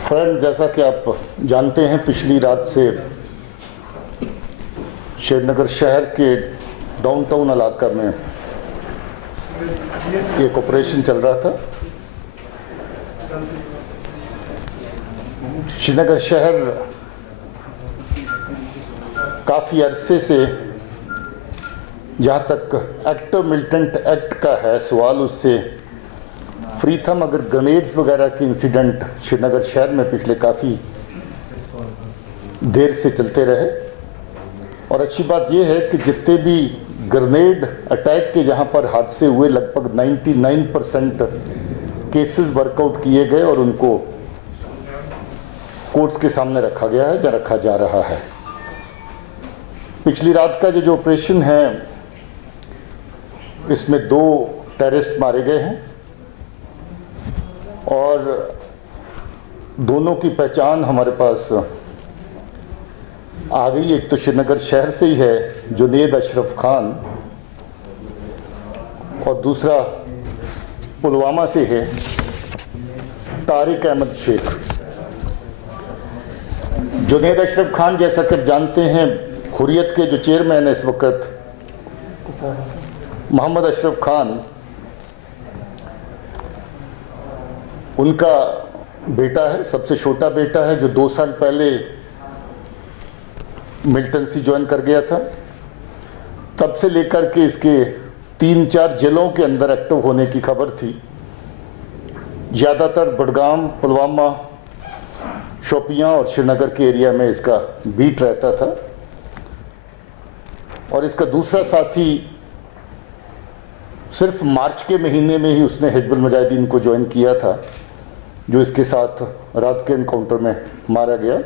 Friend, जैसा कि आप जानते हैं, पिछली रात से श्रीनगर शहर के डाउनटाउन इलाका में एक ऑपरेशन चल रहा था। श्रीनगर शहर काफ़ी अरसे से, जहाँ तक एक्टिव मिलिटेंट एक्ट का है सवाल, उससे फ्री था, मगर ग्रेनेड्स वगैरह के इंसिडेंट श्रीनगर शहर में पिछले काफ़ी देर से चलते रहे। और अच्छी बात यह है कि जितने भी ग्रेनेड अटैक के जहाँ पर हादसे हुए, लगभग 99% केसेस वर्कआउट किए गए और उनको कोर्ट्स के सामने रखा गया है या रखा जा रहा है। पिछली रात का जो ऑपरेशन है, इसमें 2 टेररिस्ट मारे गए हैं और दोनों की पहचान हमारे पास आ गई। एक तो श्रीनगर शहर से ही है, जुनैद अशरफ खान, और दूसरा पुलवामा से है, तारिक अहमद शेख। जुनैद अशरफ खान, जैसा कि आप जानते हैं, हुर्रियत के जो चेयरमैन है इस वक्त, मोहम्मद अशरफ खान, उनका बेटा है, सबसे छोटा बेटा है, जो 2 साल पहले मिलिटेंसी ज्वाइन कर गया था। तब से लेकर के इसके 3-4 जेलों के अंदर एक्टिव होने की खबर थी। ज़्यादातर बडगाम, पुलवामा, शोपियां और श्रीनगर के एरिया में इसका बीट रहता था। और इसका दूसरा साथी सिर्फ मार्च के महीने में ही उसने हिजबुल मुजाहिदीन को ज्वाइन किया था, जो इसके साथ रात के एनकाउंटर में मारा गया।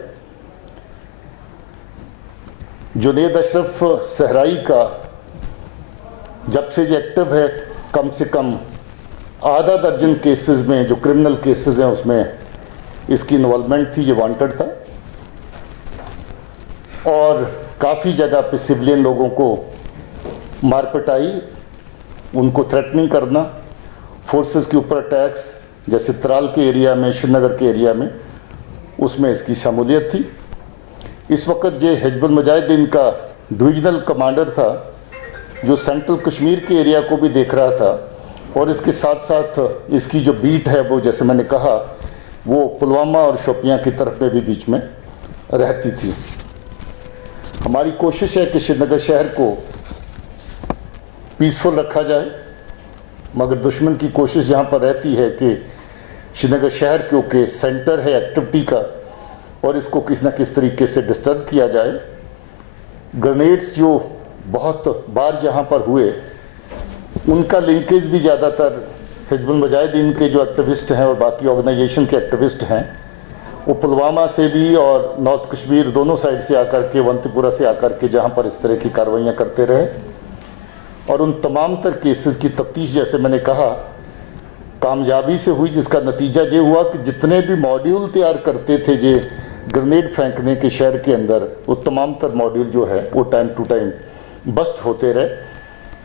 जुनैद अशरफ सहराई का जब से ये एक्टिव है, कम से कम आधा दर्जन केसेस में, जो क्रिमिनल केसेस हैं, उसमें इसकी इन्वॉल्वमेंट थी। ये वांटेड था और काफ़ी जगह पे सिविलियन लोगों को मार पिटाई, उनको थ्रेटनिंग करना, फोर्सेस के ऊपर अटैक्स, जैसे त्राल के एरिया में, श्रीनगर के एरिया में, उसमें इसकी शमूलियत थी। इस वक्त ये हिजबुल मुजाहिदीन का डिविजनल कमांडर था, जो सेंट्रल कश्मीर के एरिया को भी देख रहा था, और इसके साथ साथ इसकी जो बीट है वो, जैसे मैंने कहा, वो पुलवामा और शोपियां की तरफ में भी बीच में रहती थी। हमारी कोशिश है कि श्रीनगर शहर को पीसफुल रखा जाए, मगर दुश्मन की कोशिश यहाँ पर रहती है कि श्रीनगर शहर क्योंकि सेंटर है एक्टिविटी का, और इसको किसी न किस तरीके से डिस्टर्ब किया जाए। ग्रेनेड्स जो बहुत बार जहाँ पर हुए, उनका लिंकेज भी ज़्यादातर हिजबुल मुजाहिदीन के जो एक्टिविस्ट हैं और बाकी ऑर्गेनाइजेशन के एक्टिविस्ट हैं, वो पुलवामा से भी और नॉर्थ कश्मीर, दोनों साइड से आकर के, अवंतीपुरा से आकर के जहाँ पर इस तरह की कार्रवाइयाँ करते रहे। और उन तमाम तर केसेस की तफ्तीश, जैसे मैंने कहा, कामयाबी से हुई, जिसका नतीजा ये हुआ कि जितने भी मॉड्यूल तैयार करते थे जे ग्रेनेड फेंकने के शहर के अंदर, वो तमाम तर मॉड्यूल जो है वो टाइम टू टाइम बस्ट होते रहे।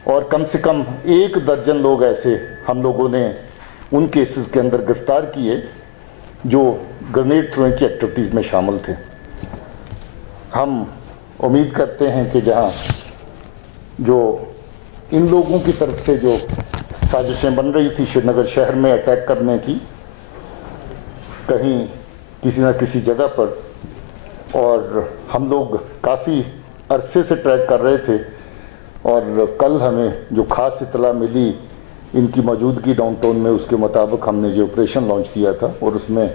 और कम से कम 1 दर्जन लोग ऐसे हम लोगों ने उन केसेस के अंदर गिरफ्तार किए जो ग्रेनेड थ्रोइंग की एक्टिविटीज़ में शामिल थे। हम उम्मीद करते हैं कि जहां जो इन लोगों की तरफ से जो साजिशें बन रही थी श्रीनगर शहर में अटैक करने की, कहीं किसी न किसी जगह पर, और हम लोग काफ़ी अरसे से ट्रैक कर रहे थे, और कल हमें जो ख़ास इतला मिली इनकी मौजूदगी डाउनटाउन में, उसके मुताबिक हमने जो ऑपरेशन लॉन्च किया था, और उसमें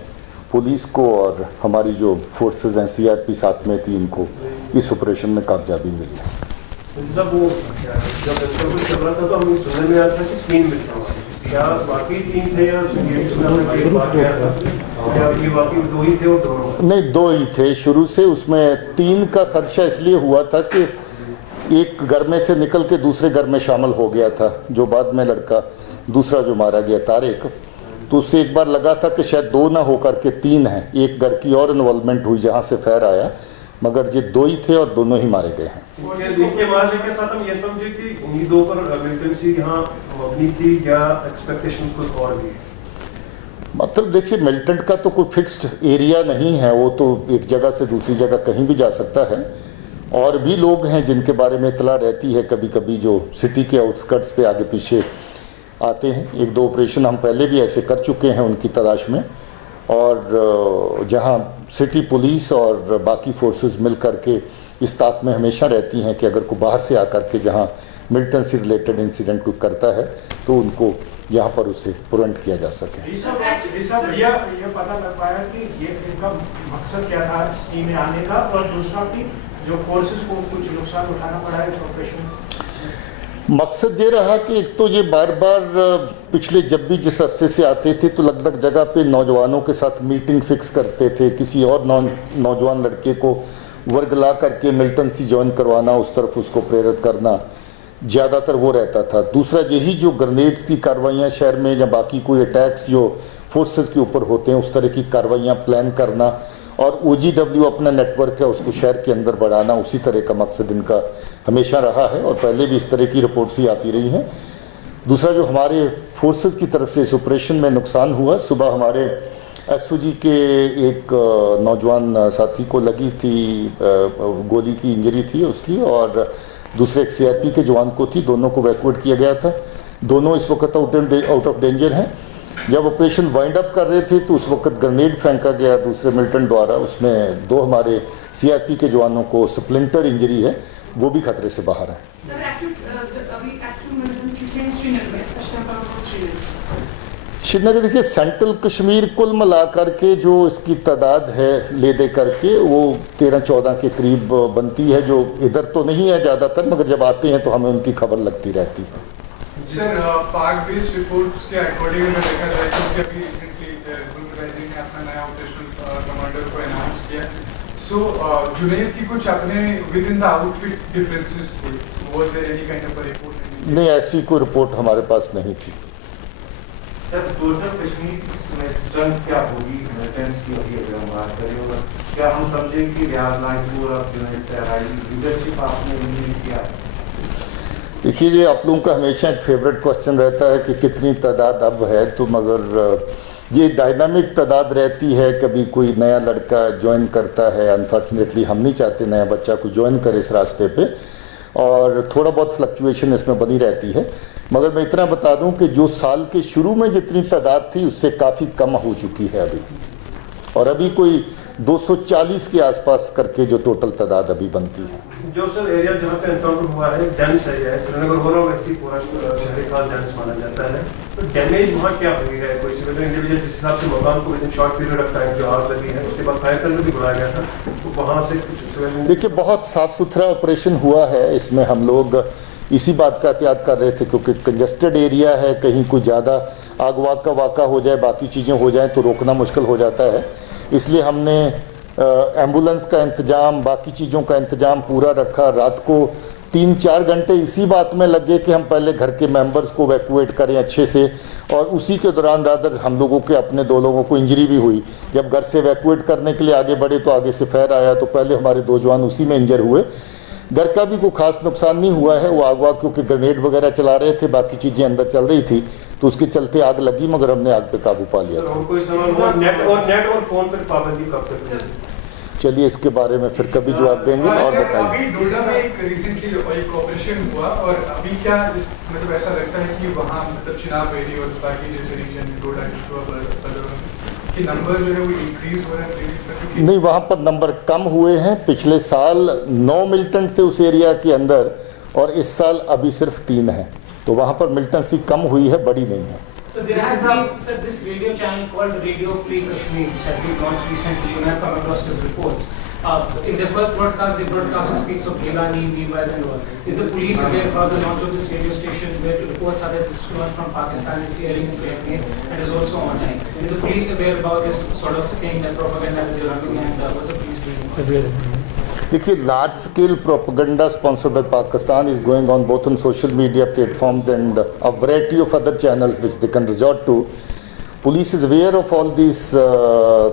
पुलिस को और हमारी जो फोर्सेस हैं, CRP साथ में थी, इनको इस ऑपरेशन में कामयाबी मिली। जब वो जब चल रहा था तो हमें सुनने में आया था कि 3 मित्रों, क्या बाकी 3 थे या ये बाकी 2 ही थे? और दोनों नहीं, 2 ही थे शुरू से। उसमें 3 का खदशा इसलिए हुआ था कि एक घर में से निकल के दूसरे घर में शामिल हो गया था, जो बाद में लड़का दूसरा जो मारा गया तारिक, तो उससे एक बार लगा था कि शायद 2 ना होकर के 3 हैं। एक घर की और इन्वॉल्वमेंट हुई जहाँ से फायर आया, मगर ये 2 ही थे और दोनों ही मारे गए हैं। इनके मार्जिन के साथ हम ये समझे कि इन्हीं दो पर मिलिटेंसी यहाँ मबनी थी या एक्सपेक्टेशन कुछ और भी है? मतलब देखिए, मिलिटेंट का तो कोई फिक्स्ड एरिया नहीं है, वो तो एक जगह से दूसरी जगह कहीं भी जा सकता है। और भी लोग हैं जिनके बारे में इतला रहती है कभी कभी, जो सिटी के आउटस्कर्ट्स पे आगे पीछे आते हैं। एक दो ऑपरेशन हम पहले भी ऐसे कर चुके हैं उनकी तलाश में, और जहां सिटी पुलिस और बाकी फोर्सेस मिल करके इस ताक में हमेशा रहती हैं कि अगर कोई बाहर से आकर के जहां मिलिटेंसी रिलेटेड इंसिडेंट कोई करता है तो उनको यहाँ पर उसे प्रिवेंट किया जा सके। ये पता लग पाया कि ये इनका मकसद क्या था स्कीम में आने का, और दूसरा कि जो फोर्सेस को कुछ नुकसान उठाना पड़ा है इस ऑपरेशन में? मकसद ये रहा कि एक तो ये बार बार पिछले जब भी जिस अरसे से आते थे तो अलग अलग जगह पे नौजवानों के साथ मीटिंग फिक्स करते थे, किसी और नौजवान लड़के को वर्गला करके मिलिटेंसी ज्वाइन करवाना, उस तरफ उसको प्रेरित करना, ज़्यादातर वो रहता था। दूसरा यही जो ग्रेनेड्स की कार्रवाइयाँ शहर में या बाकी कोई अटैक्स जो फोर्सेस के ऊपर होते हैं उस तरह की कार्रवाइयाँ प्लान करना, और OGW अपना नेटवर्क है उसको शहर के अंदर बढ़ाना, उसी तरह का मकसद इनका हमेशा रहा है और पहले भी इस तरह की रिपोर्ट्स भी आती रही हैं। दूसरा जो हमारे फोर्सेस की तरफ से इस ऑपरेशन में नुकसान हुआ, सुबह हमारे SOG के एक नौजवान साथी को लगी थी, गोली की इंजरी थी उसकी, और दूसरे एक CRP के जवान को थी। दोनों को इवैक्यूएट किया गया था, दोनों इस वक्त आउट ऑफ डेंजर हैं। जब ऑपरेशन वाइंड अप कर रहे थे तो उस वक्त ग्रेनेड फेंका गया दूसरे मिलिटेंट द्वारा, उसमें दो हमारे CRP के जवानों को स्प्लिंटर इंजरी है, वो भी खतरे से बाहर है। श्रीनगर देखिए, सेंट्रल कश्मीर कुल मिलाकर के जो इसकी तादाद है ले दे करके वो 13-14 के करीब बनती है, जो इधर तो नहीं है ज़्यादातर, मगर जब आते हैं तो हमें उनकी खबर लगती रहती है। सर, पाक बेस्ड रिपोर्ट्स के अकॉर्डिंग में देखा जाए तो अभी रिसेंटली गुलबराजी ने अपना नया ऑपरेशनल कमांडर को अनाउंस किया। सो जुनैद की कुछ अपने with in the outfit differences थे, was there any kind of report? नहीं, ऐसी कोई रिपोर्ट हमारे पास नहीं थी। सर, टोटल कश्मीर में स्ट्रेंथ क्या होगी मिलिटेंट्स की अभी अगर हम बात करें, और क्या हम समझें कि रियाज नागपुर और जुनैद सहराई लीडरशिप आपने उनकी किया? देखिए, ये आप लोगों का हमेशा एक फेवरेट क्वेश्चन रहता है कि कितनी तादाद अब है, तो मगर ये डायनामिक तादाद रहती है। कभी कोई नया लड़का ज्वाइन करता है, अनफॉर्चुनेटली हम नहीं चाहते नया बच्चा को ज्वाइन करे इस रास्ते पे, और थोड़ा बहुत फ्लक्चुएशन इसमें बनी रहती है। मगर मैं इतना बता दूं कि जो साल के शुरू में जितनी तादाद थी उससे काफ़ी कम हो चुकी है अभी, और अभी कोई 240 के आसपास करके जो टोटल तादाद अभी बनती है। जो सर एरिया जहाँ पे एनकाउंटर हुआ है डेंस एरिया है, श्रीनगर हो रहा वैसे पूरा शहर का डेंस माना जाता है, तो डैमेज वहाँ क्या हुई है? कोई सिविलियन इंडिविजुअल जिस हिसाब से मकान को with in short period of time जो आग लगी है उसके बाद फायर टेंडर भी बुलाया गया था, तो वहाँ से कुछ? देखिए, बहुत साफ सुथरा ऑपरेशन हुआ है। इसमें हम लोग इसी बात का एहतियात कर रहे थे क्योंकि कंजस्टेड एरिया है, कहीं कोई ज़्यादा आग वाग का वाक़ा हो जाए, बाकी चीज़ें हो जाएं तो रोकना मुश्किल हो जाता है। इसलिए हमने एम्बुलेंस का इंतज़ाम, बाकी चीज़ों का इंतज़ाम पूरा रखा। रात को 3-4 घंटे इसी बात में लगे कि हम पहले घर के मेंबर्स को इवैक्यूएट करें अच्छे से, और उसी के दौरान रादर हम लोगों के अपने 2 लोगों को इंजरी भी हुई। जब घर से इवैक्यूएट करने के लिए आगे बढ़े तो आगे से फायर आया, तो पहले हमारे 2 जवान उसी में इंजर हुए। घर का भी कोई खास नुकसान नहीं हुआ है, वो आग वाग क्योंकि ग्रेनेड वगैरह चला रहे थे, बाकी चीज़ें अंदर चल रही थी तो उसके चलते आग लगी, मगर हमने आग पे काबू पा लिया था। नेट और फोन पर पाबंदी कब तक? चलिए, इसके बारे में फिर कभी जवाब देंगे और बताइए। अभी डोडा में एक रिसेंटली एक ऑपरेशन हुआ, और अभी क्या मतलब ऐसा लगता है कि वहाँ मतलब चिनाब वैली और बाकी जैसे रीजन डोडा कि नंबर जो है वो इंक्रीज हो रहा है? नहीं, वहाँ पर नंबर कम हुए हैं। पिछले साल 9 मिलिटेंट थे उस एरिया के अंदर, और इस साल अभी सिर्फ 3 हैं, तो वहाँ पर मिलिटेंसी कम हुई है, बड़ी नहीं है। So there has been, sir, this radio channel called Radio Free Kashmir, which has been launched recently. You have come across those reports. In their first broadcast, they broadcast speaks of Gilani, Levi's and all. Is the police aware about the launch of this radio station, where reports are that this was from Pakistan, it's airing in Kashmir, and is also online? Is the police aware about this sort of thing, that propaganda that they're running, and what's the police doing? देखिए, large scale propaganda sponsored by Pakistan is going on both on social media platforms and a variety of other channels which they can resort to, Police is aware of all these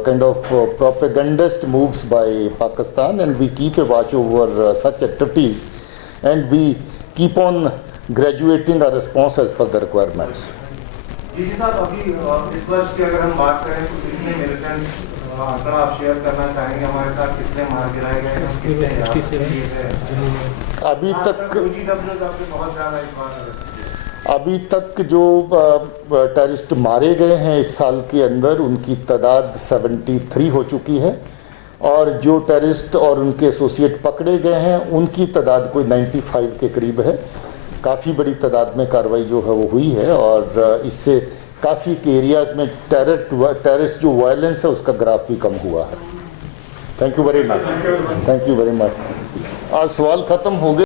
kind of propagandist moves by Pakistan, and we keep a watch over such activities, and we keep on graduating our response as per the requirements. जी साहब, अभी इस वर्ष की अगर हम बात करें तो कितने मिलिटेंट आंकड़ा आप शेयर करना चाहेंगे हमारे साथ, कितने मार गिराए गए हैं, कितने अभी तक बहुत ज़्यादा इस बार अभी तक जो टेररिस्ट मारे गए हैं इस साल के अंदर, उनकी तादाद 73 हो चुकी है, और जो टेररिस्ट और उनके एसोसिएट पकड़े गए हैं उनकी तादाद कोई 95 के करीब है। काफ़ी बड़ी तादाद में कार्रवाई जो है वो हुई है, और इससे काफ़ी के एरियाज़ में टेररिस्ट जो वायलेंस है उसका ग्राफ भी कम हुआ है। Thank you very much. Thank you very much. आज सवाल ख़त्म हो गए।